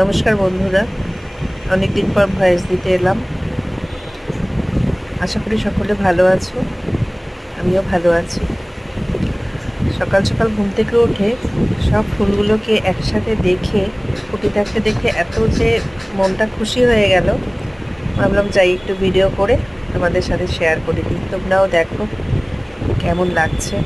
নমস্কার বন্ধুরা, অনেক দিন পর ভয়েস দিতে এলাম। আশা করি সকলে ভালো আছো, আমিও ভালো আছি। সকাল সকাল ঘুম থেকে উঠে সব ফুলগুলোকে একসাথে দেখে, ফুটে থাকতে দেখে এত যে মনটা খুশি হয়ে গেল, ভাবলাম যাই একটু ভিডিও করে তোমাদের সাথে শেয়ার করে দিই। তোমরাও দেখো কেমন লাগছে।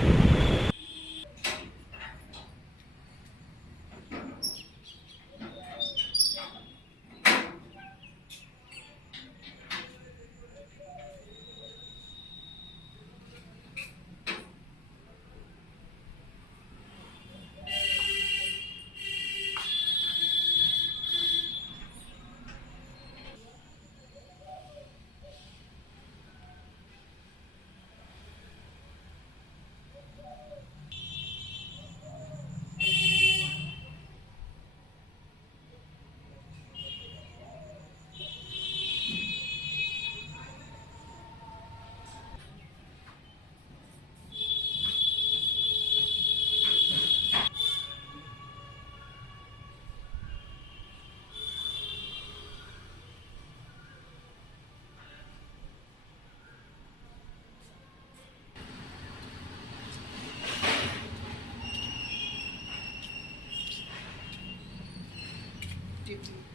ডিউটি